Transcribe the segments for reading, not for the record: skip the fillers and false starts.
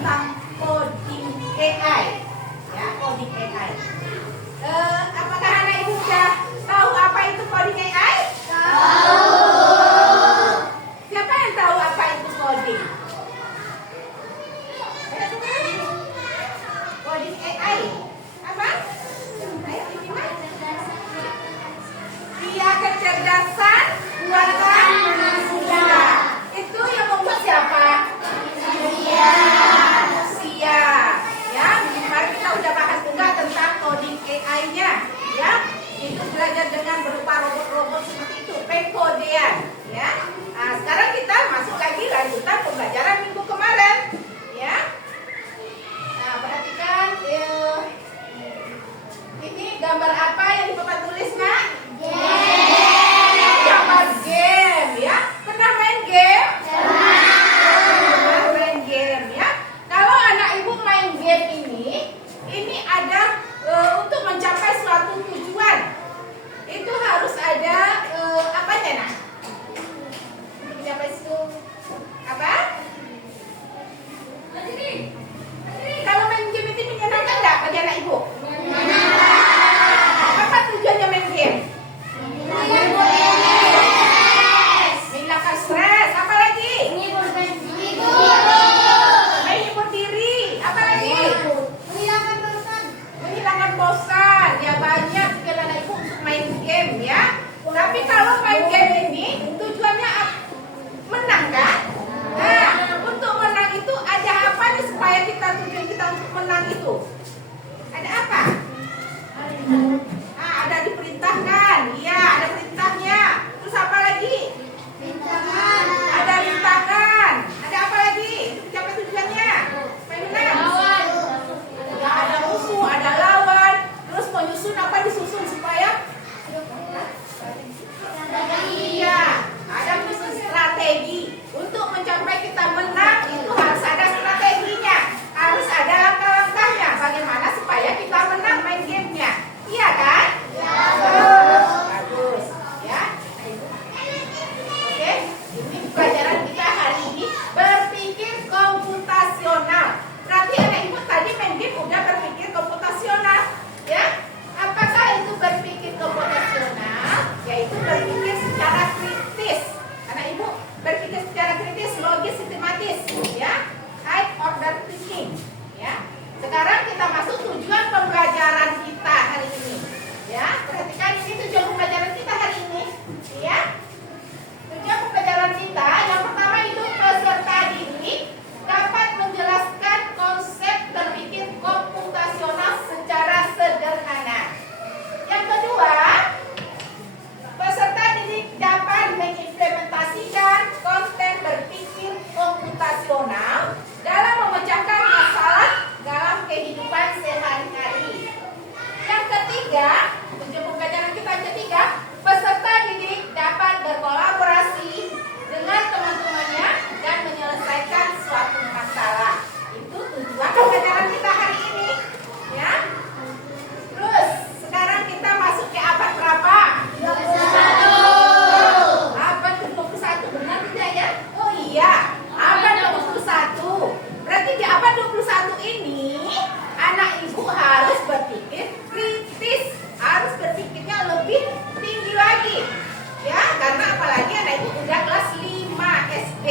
tentang coding AI. Ya, coding AI. Apakah anak ibu sudah tahu apa itu coding AI? Tahu. Siapa yang tahu apa itu coding? Coding AI. Apa? Iya, kecerdasan buatan manusia. Itu yang membuat siapa? Manusia. Ya, kemarin kita udah bahas juga tentang coding AI-nya. Ya, itu belajar dengan berupa robot-robot seperti itu, pengkodean. Ya, nah, sekarang kita masuk lagi lanjutan pembelajaran minggu kemarin. Ya, nah perhatikan ini gambar apa yang Bapak tulis, Nak? Gambar game, ya. Pernah main game? Pernah main game, ya. Kalau anak ibu main game ini ada untuk mencapai suatu tujuan. Itu harus ada apanya, Nak? Mencapai itu apa? Kalau main game itu menyenangkan nggak bagi anak ibu? Apa tujuannya main game? Menghilangkan stres. Apa lagi? Menghibur diri. Apa lagi? Menghilangkan bosan. Ya banyak sekali anak ibu untuk main game, ya. Tapi kalau main game ini tujuannya menang, kan? Nah, untuk menang itu ada apa nih supaya tujuan kita untuk menang itu? Ada apa? Nah, ada diperintahkan. Iya, ada perintahnya. Terus apa lagi? Ada rintangan. Ada apa lagi? Untuk mencapai tujuannya? Supaya menang. Ya, ada musuh, ada lawan. Terus menyusun apa disusun supaya? Iya, ada menyusun strategi. Untuk mencapai kita menang itu harus ada strateginya. Harus ada langkah-langkahnya. Bagaimana supaya kita menang main gamenya? Iya kan? Bagus. Ya. Oke. Ini pelajaran kita hari ini berpikir komputasional. Berarti anak ibu tadi main game udah berpikir komputasional. Ya. Apakah itu berpikir komputasional? Yaitu berpikir secara kritis. Anak ibu berpikir secara kritis, logis, sistematis. Ya. High order thinking. Ya. Sekarang kita masuk tujuan pembelajaran kita hari ini. Ya, perhatikan ini tujuan pembelajaran kita hari ini. Ya. Tujuan pembelajaran kita yang pertama itu peserta didik dapat menjelaskan konsep berpikir komputasional secara sederhana. Yang kedua, peserta didik dapat mengimplementasikan konten berpikir komputasional dalam memecahkan masalah dalam kehidupan sehari-hari. Yang ketiga, tujuan pembelajaran kita yang ketiga, peserta didik dapat berkolaborasi dengan teman-temannya dan menyelesaikan suatu masalah. Itu tujuan pembelajaran kita hari ini. Ya. Terus, sekarang kita masuk ke abad berapa? 21. Abad ke-21, benar tidak ya? Oh iya, abad ke-21. Berarti di abad 21 ini anak ibu harus berpikir kritis, harus berpikirnya lebih tinggi lagi. Ya, karena apalagi anak ibu udah kelas 5 SD,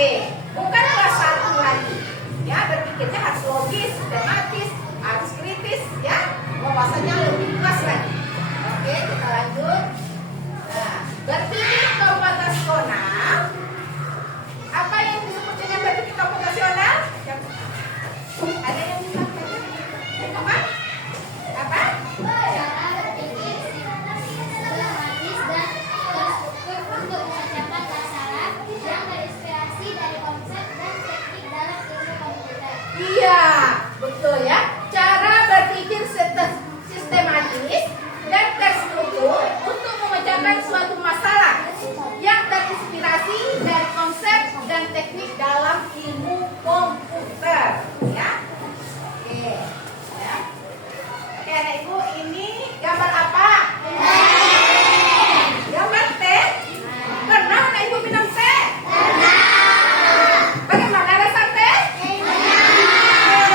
bukan kelas 1 lagi. Ya, berpikirnya harus logis, sistematis, harus kritis, ya. Wawasannya lebih luas lagi. Oke, kita lanjut. Nah, berpikir komputasional. Apa yang disebut dengan berpikir komputasional? Ada yang bisa apa? Apa? Untuk memecahkan masalah yang terinspirasi dari konsep dan teknik dalam ilmu komputer. Iya, betul ya. Cara berpikir sistematis dan terstruktur untuk memecahkan suatu masalah yang terinspirasi dari konsep dan teknik dalam ilmu komputer. Ya. Oke. Ya. Oke, anak ibu, ini gambar apa? Gambar teh. Pernah anak ibu minum teh? Pernah. Bagaimana rasa teh? Enak.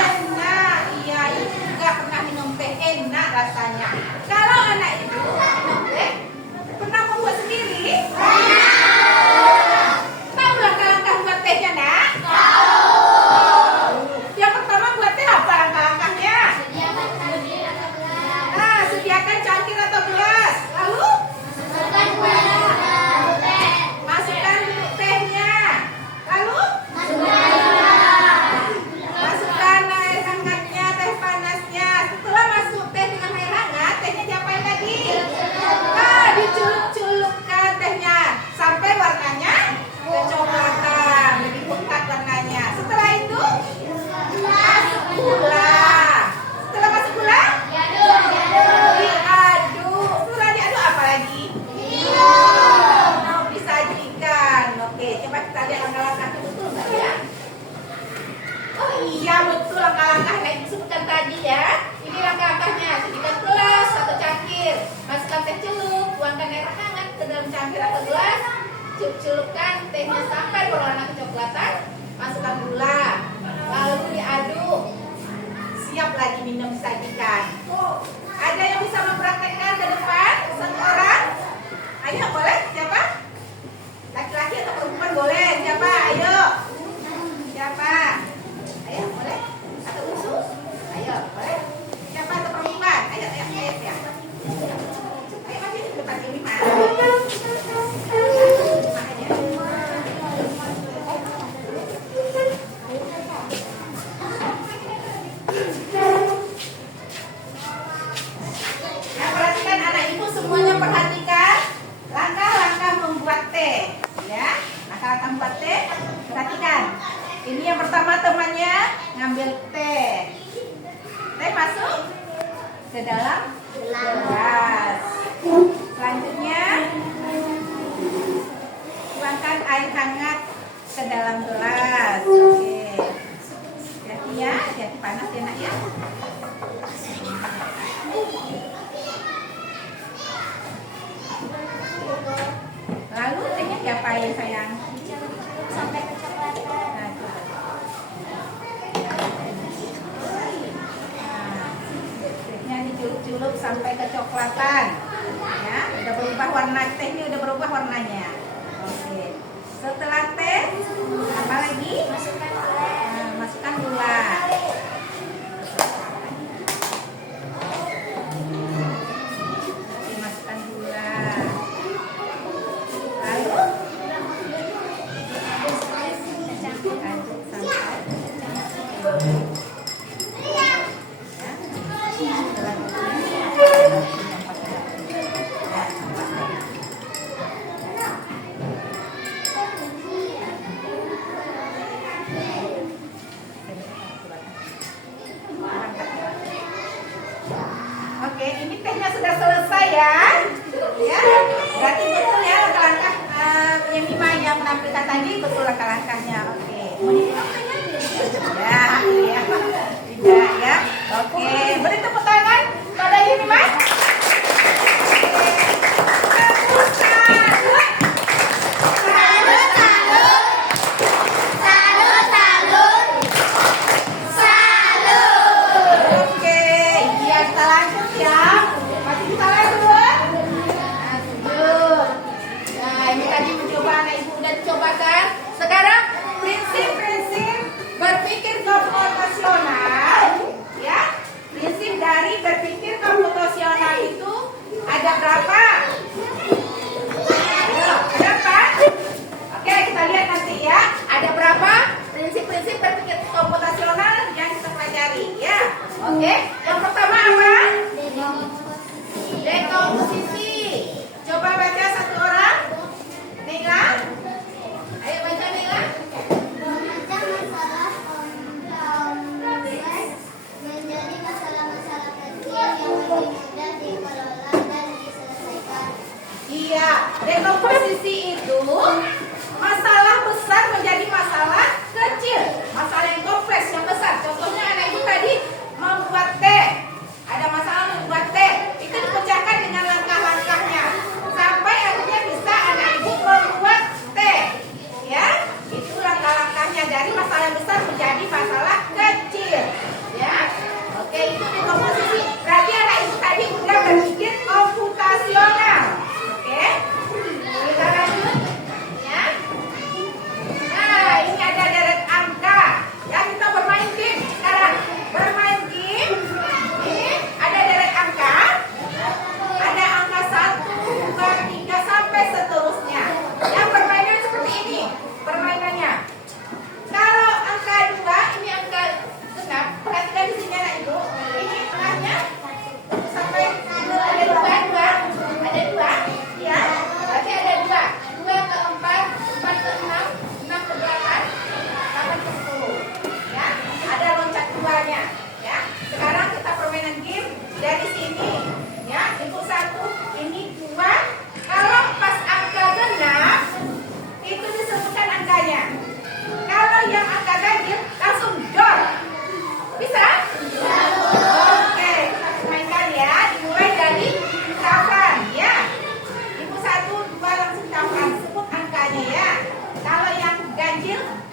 Oh iya betul langkah-langkah yang disebutkan tadi ya. Ini langkah-langkahnya. Sediakan gelas atau cangkir. Masukkan teh celup, tuangkan air hangat ke dalam cangkir atau gelas. Celupkan tehnya sampai berwarna kecoklatan. Masukkan gula. Lalu diaduk. Siap lagi minum disajikan. Ada yang bisa mempraktekkan ke depan? Satu orang? Ayo boleh? Siapa? Laki-laki atau perempuan boleh? Siapa? Ayo. Siapa? Ayo boleh? Atau usus? Ayo boleh? Siapa atau perempuan? Ayo ya. Ayo maju ke depan ini mah. Nah, perhatikan anak ibu semuanya, perhatikan langkah-langkah membuat teh, ya. Langkah-langkah membuat teh, perhatikan. Ini yang pertama temannya ngambil teh. Teh masuk ke dalam gelas. Selanjutnya tuangkan air hangat ke dalam gelas. Oke. Hati-hati ya, hati panas ya nak ya. Lalu tehnya diapain sayang? Sampai kecoklatan. Nah, coba. Tehnya dicelup-celup sampai kecoklatan. Ya, udah berubah warna, tehnya udah berubah warnanya. Oke. Setelah teh, apa lagi? Masukkan gula. Nah, masukkan gula. Oke, masukkan gula. Lalu aduk sampai Oke, ini tehnya sudah selesai ya. Ya, berarti betul ya langkah-langkah yang Mima yang menampilkan tadi betul langkah-langkahnya. Oke, mau diminum tehnya? Ya, iya. Tidak ya. Oke, beri tepuk tangan pada Mima. Oke, iya kita lanjut ya. Masih bisa lanjut? Lanjut. Nah, ini tadi mencoba anak ibu udah dicobakan. Sekarang prinsip-prinsip berpikir komputasional, ya. Prinsip dari berpikir komputasional itu ada berapa? Ayo, ada apa? Oke, kita lihat nanti ya. Ada berapa prinsip-prinsip berpikir komputasional yang kita pelajari ya. Oke, yang pertama apa? Dekomposisi. Coba baca satu orang. Nila. Ayo baca Nila. Memecah masalah kompleks menjadi masalah-masalah kecil yang lebih mudah dikelola dan diselesaikan. Iya, dekomposisi itu masalah besar menjadi masalah kecil. Masalah yang kompleks, yang besar. Contohnya anak ibu tadi membuat teh.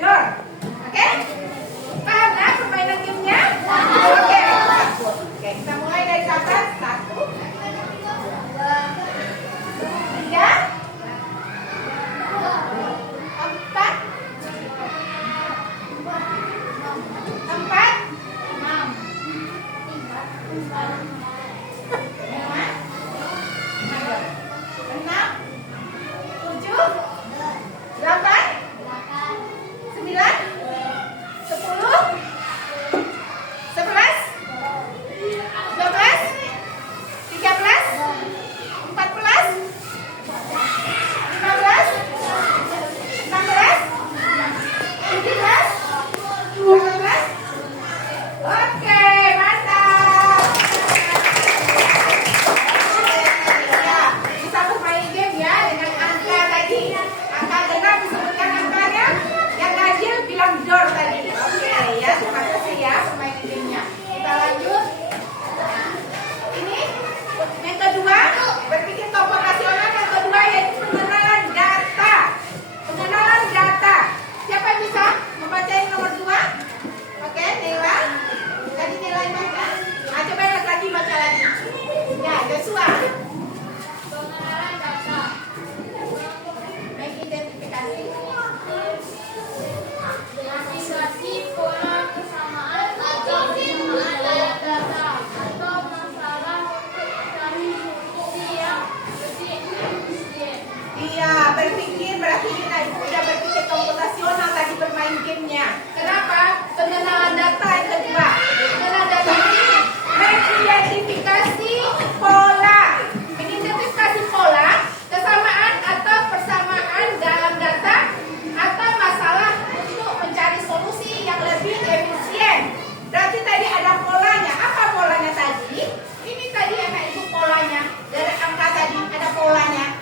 door. Oke? Paham kan permainan gamenya? Oke. Oke, kita mulai dari atas. 1, 3, 4, Oke, mantap. Ya, bisa bermain game ya dengan angka tadi. Angka genap disebutkan angkanya. Yang ganjil bilang door tadi. Oke, ya. Terima kasih ya permainan gamenya. Kita lanjut. Ini yang kedua, berpikir komputasional. Yang kedua yaitu pengenalan data. Pengenalan data. Siapa yang bisa membaca yang nomor 2? Oke, Dewa. Tadi nilai baca. Coba yang lagi baca lagi. Ya, Joshua. Pengenalan data. Mengidentifikasi. Aplikasi pola kesamaan atau kesamaan data atau masalah untuk mencari solusi yang lebih efisien. Iya, berpikir berarti kita itu udah berpikir komputasional tadi bermain gamenya. Kenapa? Pengenalan data yang kedua. Pengenalan data ini mengidentifikasi pola. Mengidentifikasi pola, kesamaan atau persamaan dalam data atau masalah untuk mencari solusi yang lebih efisien. Berarti tadi ada polanya. Apa polanya tadi? Ini tadi anak ibu polanya. Dari angka tadi ada polanya.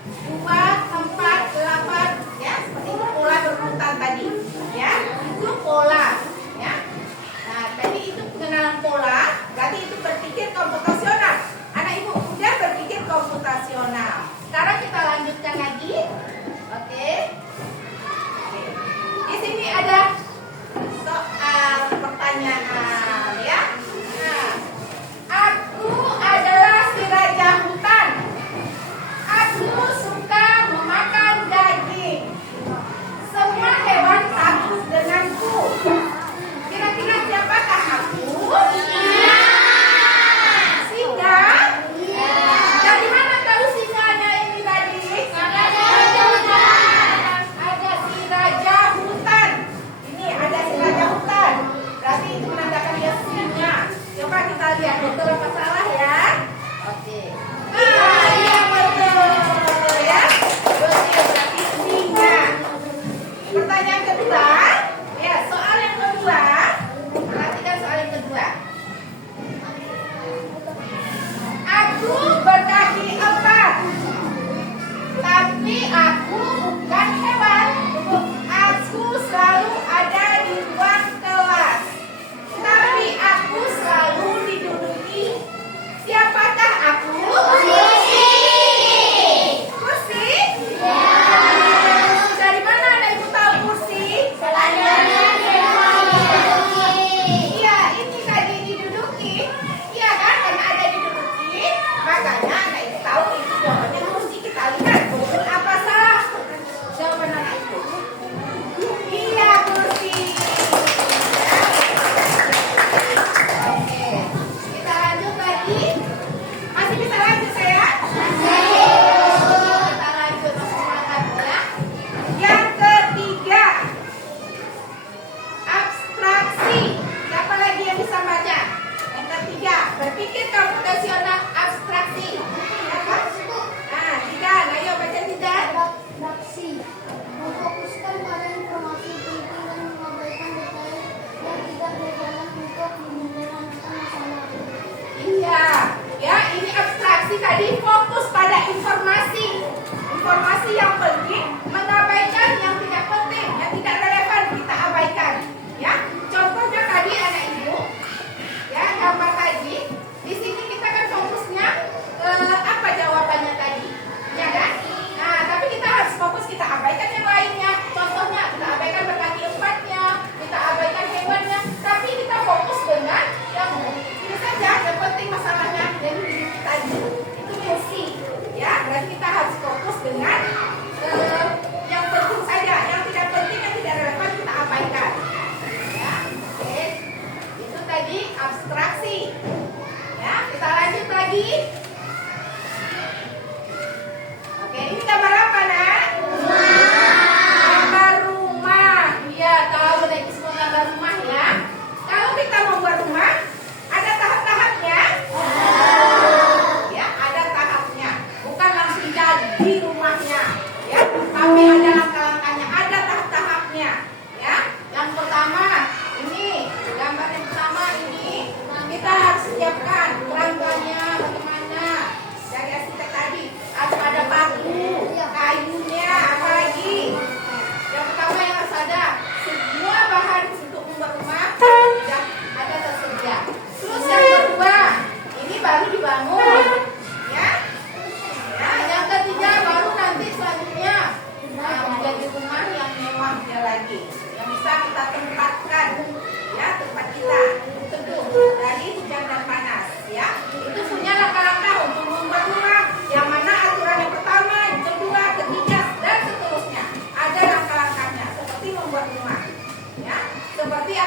2, 4, 8, ya seperti itu pola berurutan tadi, ya itu pola, ya. Nah tadi itu pengenalan pola, berarti itu berpikir komputasional. Anak ibu udah berpikir komputasional. Sekarang kita lanjutkan lagi, oke. Di sini ada soal pertanyaan, ya. Nah, aku adalah si raja hutan. Aku suka memakan daging. Semua hewan takut denganku. Kira-kira siapakah aku? Singa? Dari mana tahu singanya ini tadi? Ada si raja hutan. Ini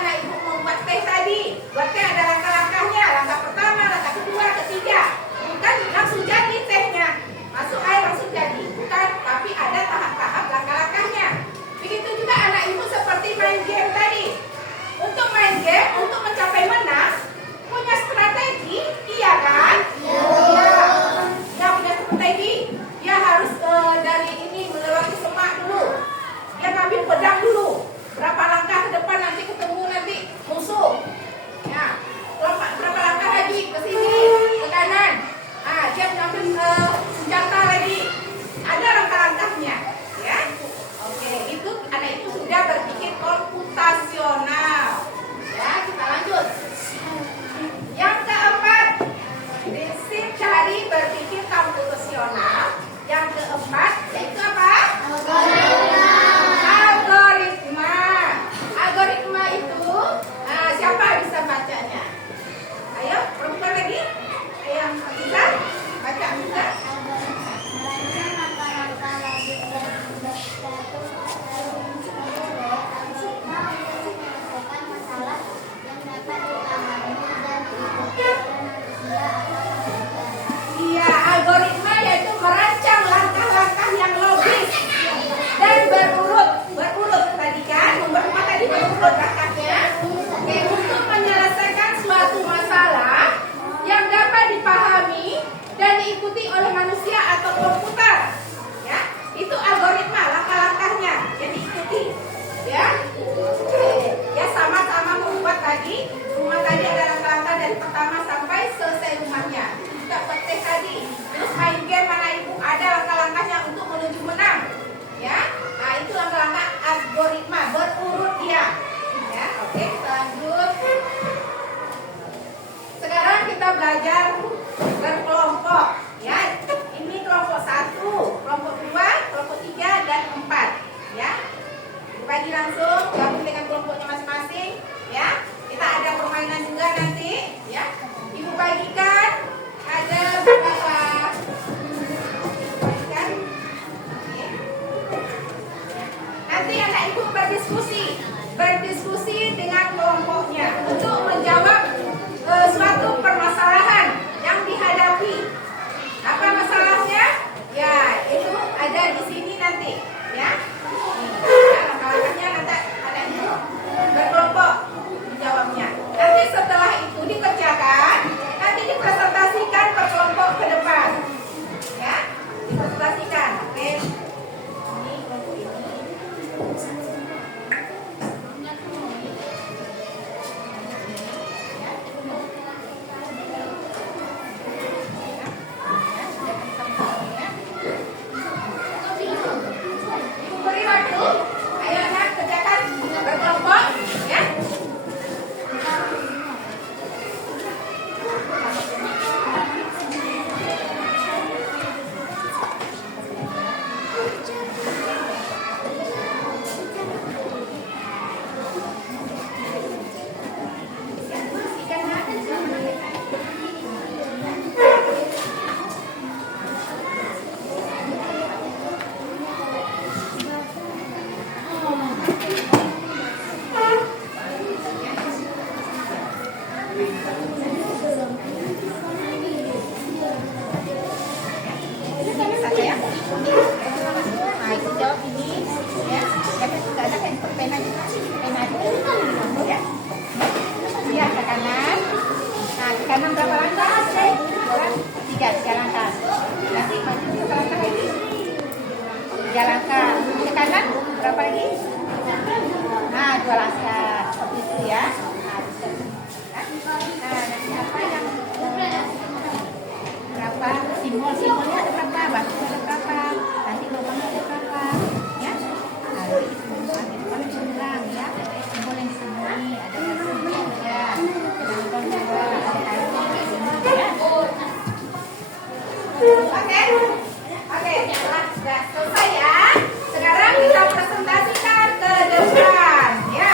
anak ibu membuat teh tadi. Buat teh ada langkah-langkahnya. Langkah pertama, langkah kedua, ketiga. Bukan langsung jadi tehnya. Masuk air langsung jadi. Bukan, tapi ada tahap-tahap langkah-langkahnya. Begitu juga anak ibu seperti main game tadi. Untuk main game, untuk mencapai menang, punya strategi, iya kan? Iya. Dia punya strategi. Dia harus dari ini melewati semak dulu. Dia ngambil pedang dulu. Berapa langkah ke depan nanti ketemu nanti musuh. Ya, berapa langkah lagi ke sini, ke kanan. Dia mengambil senjata lagi. Ada langkah-langkahnya, ya. Oke, itu anak itu sudah berpikir komputasional. Ya, kita lanjut. Yang keempat, prinsip dari berpikir komputasional. Yang keempat, yaitu apa? Algoritma. Algoritma itu, siapa bisa bacanya? Ayo, perempuan lagi. Ayo, yang bisa baca bisa. Iya, algoritma yaitu merancang langkah-langkah yang logis dan berurut tadi kan, nomor 4 tadi berurut langkahnya. Oke, untuk menyelesaikan suatu masalah yang dapat dipahami dan diikuti oleh manusia atau komputer. Ya, itu algoritma, langkah-langkahnya yang diikuti. Ya, ya sama-sama membuat tadi. Rumah tadi ada langkah-langkah dari pertama sampai selesai rumahnya. Juga petik tadi. Terus main game mana ibu ada langkah-langkahnya untuk menuju menang. Ya, nah itu langkah-langkah algoritma berurut dia. Ya, oke, kita lanjut. Sekarang kita belajar berkelompok. Ya, ini kelompok 1, kelompok 2, kelompok 3 dan 4. Ya, bagi langsung gabung dengan kelompoknya masing-masing. Ya, kita ada permainan juga nanti. Ya, ibu bagikan ada beberapa. Bagikan. Oke. Nanti anak ibu berdiskusi dengan kelompoknya untuk menjawab suatu permasalahan yang dihadapi. Apa masalahnya? Ya, itu ada di sini nanti. Ya, langkah-langkahnya nanti ada itu berkelompok menjawabnya. Nanti setelah itu dikerjakan, nanti dipresentasikan per kelompok ke depan. Ya, dipresentasikan. Oke. Ini kelompok ini. Beri waktu, ayo anak kerjakan berkelompok, ya. Ya. Nah, itu jawab ini, ya. Tapi nggak ada yang pena itu, ya. Iya, ke kanan. Nah, ke kanan berapa langkah? 3 langkah. Nanti maju berapa langkah lagi? 3 langkah. Ke kanan berapa lagi? Nah, 2 langkah. Seperti itu ya. Nah, nanti apa yang berapa? Simbolnya ada berapa? Batu ada berapa? Nanti lubangnya ada berapa? Ya. Nah, nanti kita bilang ya. Simbol yang di sini ada batunya ya. Lubang juga ada airnya ya. Oke, sudah selesai ya. Sekarang kita presentasikan ke depan, ya.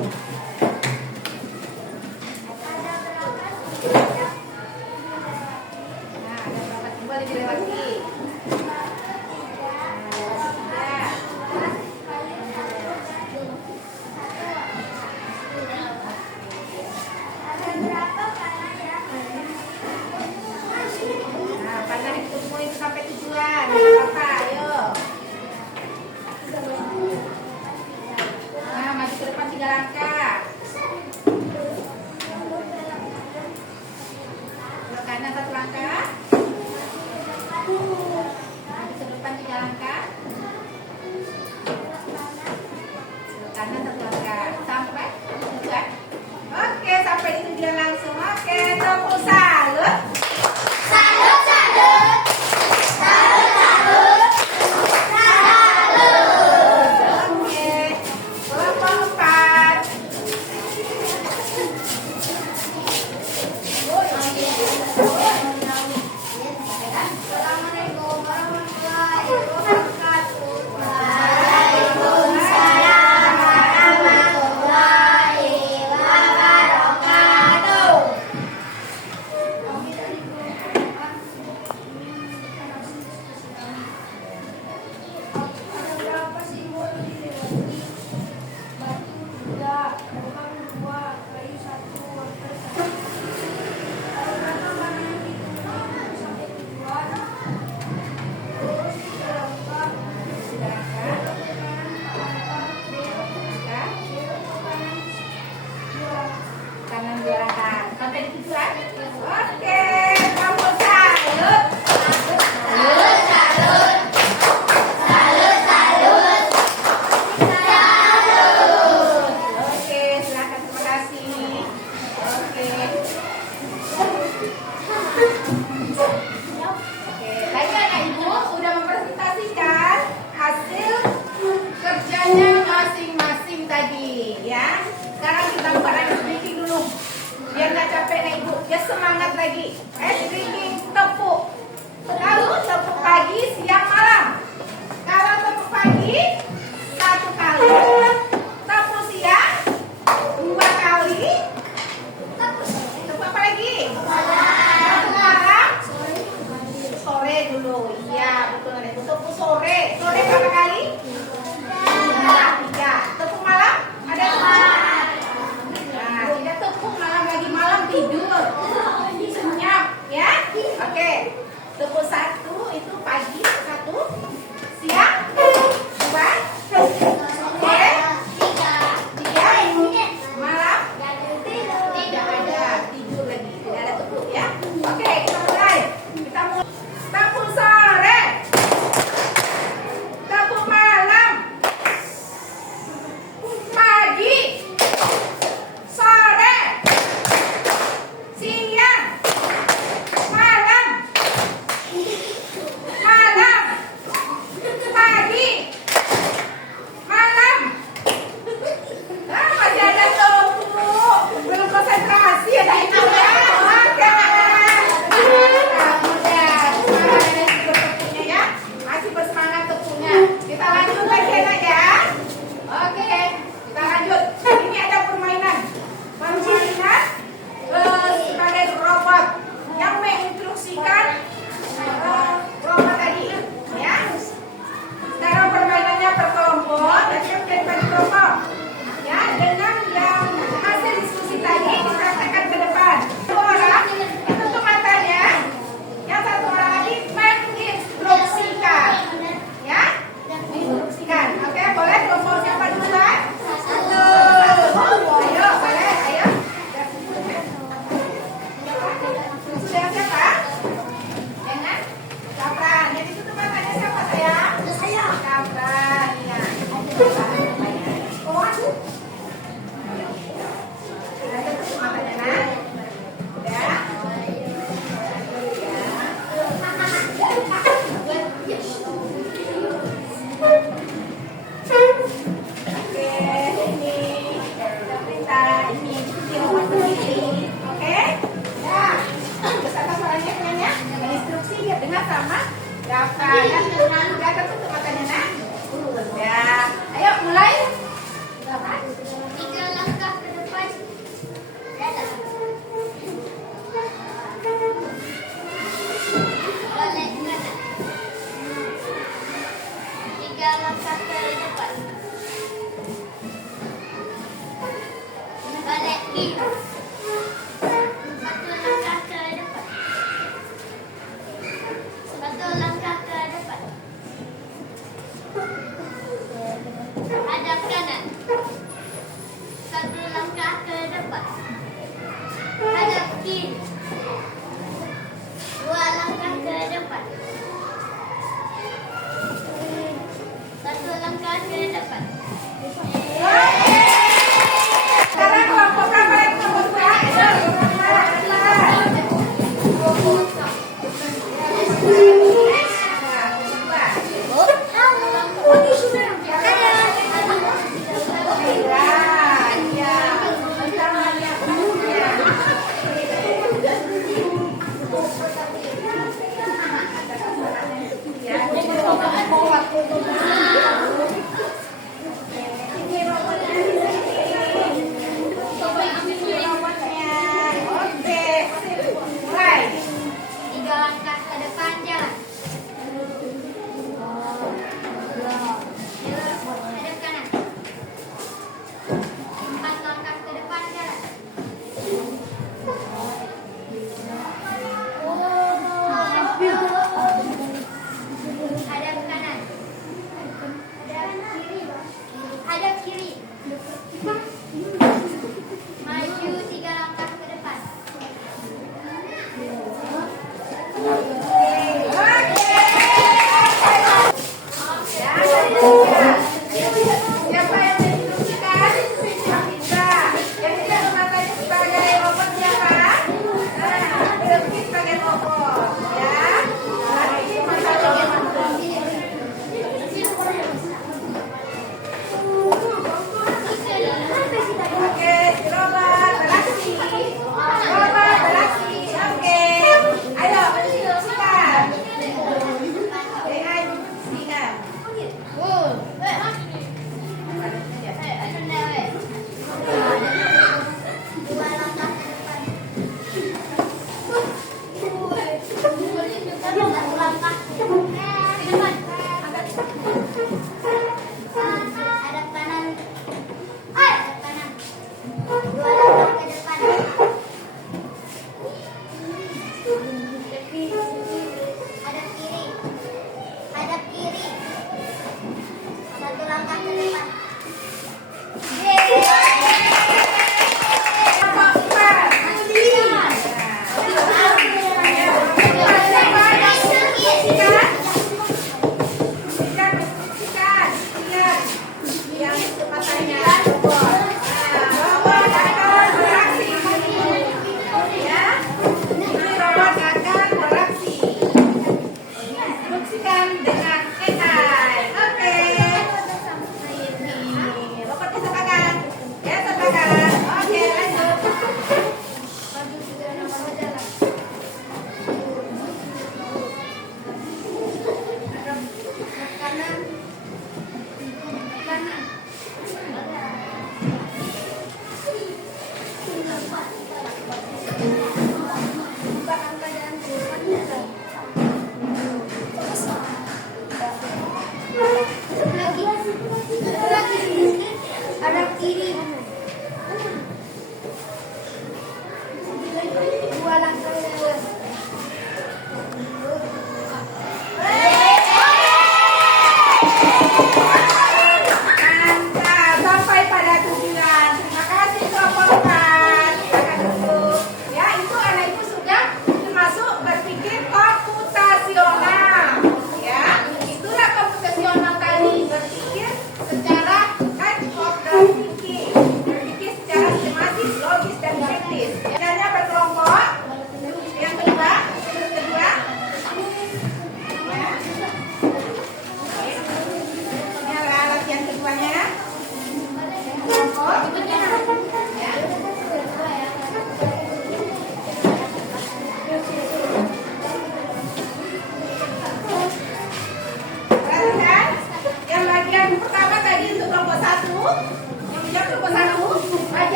Nah, ada berapa simbol yang dilewati? Nah, panah hitung semua itu sampai tujuan. Berapa? Ayo. Nah, maju ke depan 3 langkah. Belok kanan 1 langkah. Maju ke depan 3 langkah. Belok kanan 1 langkah. Sampai tujuan. Oke, sampai di tujuan langsung. Oke, tepuk salut. Salut, salut. Salut, salut. Oke, kelompok 4. Assalamualaikum warahmatullahi wabarakatuh. Waalaikumsalam warahmatullahi wabarakatuh. Ada berapa simbol yang dilewati? Batu 3, logam 2, kayu 1, wortel 1. Ada berapa mana yang dihitung sampai tujuan? Terus 3 langkah. Belok ke kanan 4 langkah. Belok ke kanan 2 langkah. Kanan 2 langkah. Sampai di tujuan. Oke, tepuk salut. Salut, salut. Salut, salut. Oke, silakan, terima kasih. Oke. Oke, tadi anak ibu sudah mempresentasikan hasil kerjanya masing-masing tadi, ya. Sekarang kita buat ice breaking dulu, biar nggak capek anak ibu, biar semangat lagi. Ice breaking tepuk. Lalu tepuk pagi, siang, malam. Kalau tepuk pagi 1 kali, tepuk siang 2 kali, tepuk apa lagi? Tepuk malam. Sore dulu, iya betul nih. Tepuk sore, sore berapa kali? 3. Tepuk malam ada malam. Nah, tidak tepuk malam lagi, malam tidur. Senyap, ya. Oke. Tepuk 1 itu pagi 1, siang 2, kaki. Satu langkah ke depan. Satu langkah ke depan. Hadap kanan. Satu langkah ke depan. Hadap kiri. Dua langkah ke depan. Satu langkah ke depan. Sekarang kelompokkan mereka berdua.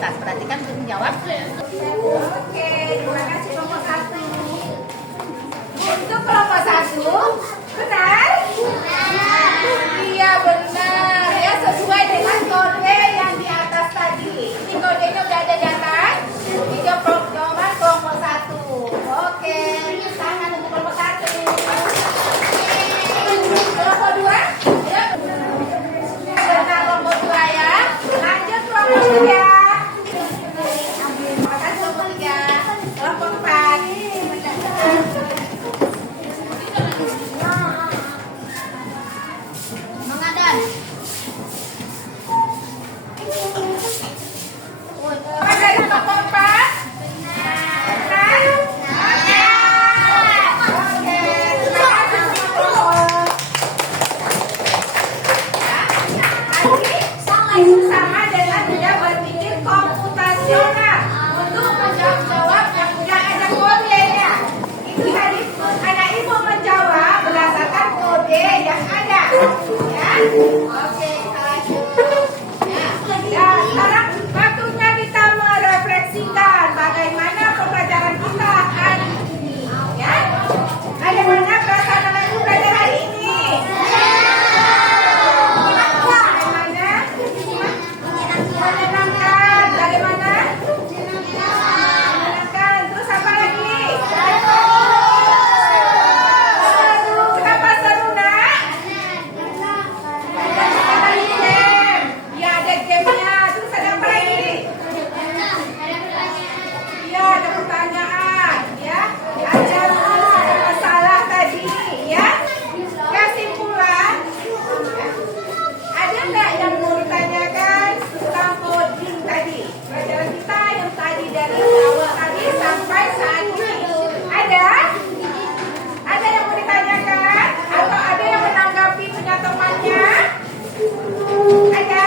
atas. Perhatikan untuk menjawab. Oke, terima kasih kelompok 1. Untuk kelompok 1, benar? Iya benar. Ya, sesuai dengan kode yang di atas tadi. Ini kodenya udah ada di atas. Tiga jawaban kelompok 1. Oke, tangan untuk kelompok 1. Kelompok 2? Ya. Benar kelompok 2 ya. Lanjut kelompok 3. Terima kasih kelompok 3. Kelompok 4. Mengadan. Apa dari kelompok 4? Benar? Oke, terima kasih kelompok. Tadi sama dengan tidak berpikir komputasional untuk menjawab yang tidak ada kodenya. Itu tadi anak ibu menjawab berdasarkan kode yang ada. Ya, oke, kita lanjut. Ya, dan sekarang waktunya kita merefleksikan bagaimana pembelajaran kita hari ini. Ya, bagaimana perasaan anak ibu belajar hari ini? Menyenangkan. Bagaimana? Menyenangkan. Terus apa lagi? Seru. Kenapa seru, nak? Ada game. Ya, ada gamenya. Terus ada apa lagi? Ya, ada pertanyaan. Ya, ada menyelesaikan masalah tadi. Ya, kesimpulan. Ada nggak yang mau ditanyakan tentang coding tadi? Pelajaran kita yang tadi dari awal tadi sampai saat ini. Ada? Ada yang mau ditanyakan? Atau ada yang menanggapi punya temannya? Ada?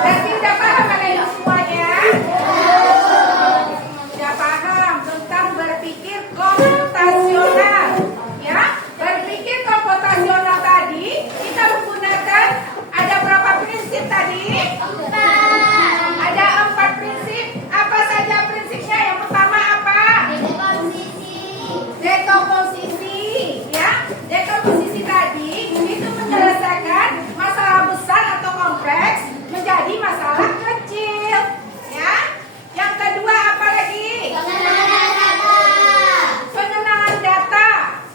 Berarti udah paham kan itu semuanya? Udah paham tentang berpikir komputasional. Ya, berpikir komputasional tadi kita menggunakan ada berapa prinsip tadi? Ada 4 prinsip. Apa saja prinsipnya? Yang pertama apa? Dekomposisi. Ya, dekomposisi tadi itu menyelesaikan masalah besar atau kompleks menjadi masalah kecil. Ya. Yang kedua apa lagi? Pengenalan data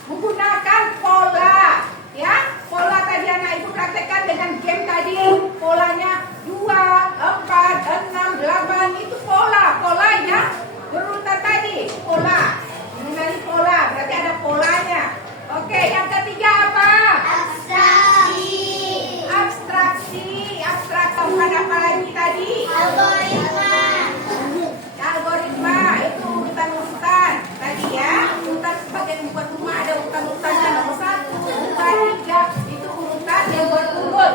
menggunakan pola. Ya, pola tadi anak ibu praktekkan dengan game tadi. Polanya 2, 4, 6, 8 itu pola yang berurutan tadi. Pola. Mengenali pola, berarti ada polanya. Oke, yang ketiga apa? Abstraksi. Bukan apa lagi tadi? Algoritma itu urutan-urutan tadi ya. Urutan sebagai membuat rumah ada urutan-urutannya nomor 1, 2, 3 itu urutan yang berurut.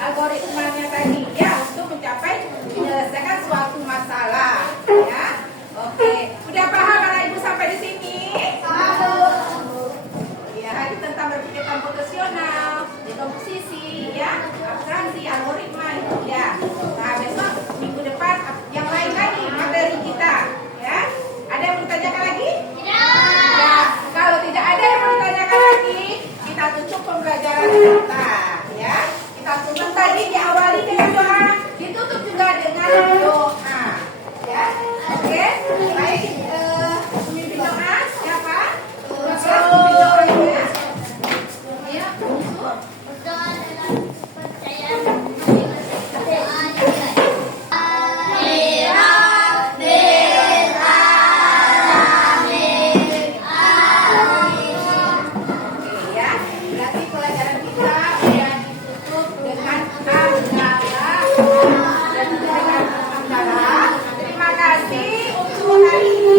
Algoritmanya tadi ya untuk mencapai menyelesaikan suatu masalah. Ya, oke. Udah paham anak ibu sampai di sini? Ya, tadi tentang berpikir komputasional, dekomposisi, ya, abstraksi, algoritma itu ya. Nah, besok minggu depan yang lain lagi materi kita, ya. Ada yang mau ditanyakan lagi? Ya, kalau tidak ada yang mau ditanyakan lagi, kita tutup pembelajaran kita, ya. Kita tutup tadi diawali dengan doa, ditutup juga dengan doa, ya. Oke, baik. Pemimpin doa siapa? Ya, berarti pelajaran kita sudah ditutup dengan hamdalah dan dengan hamdalah. Terima kasih untuk hari ini.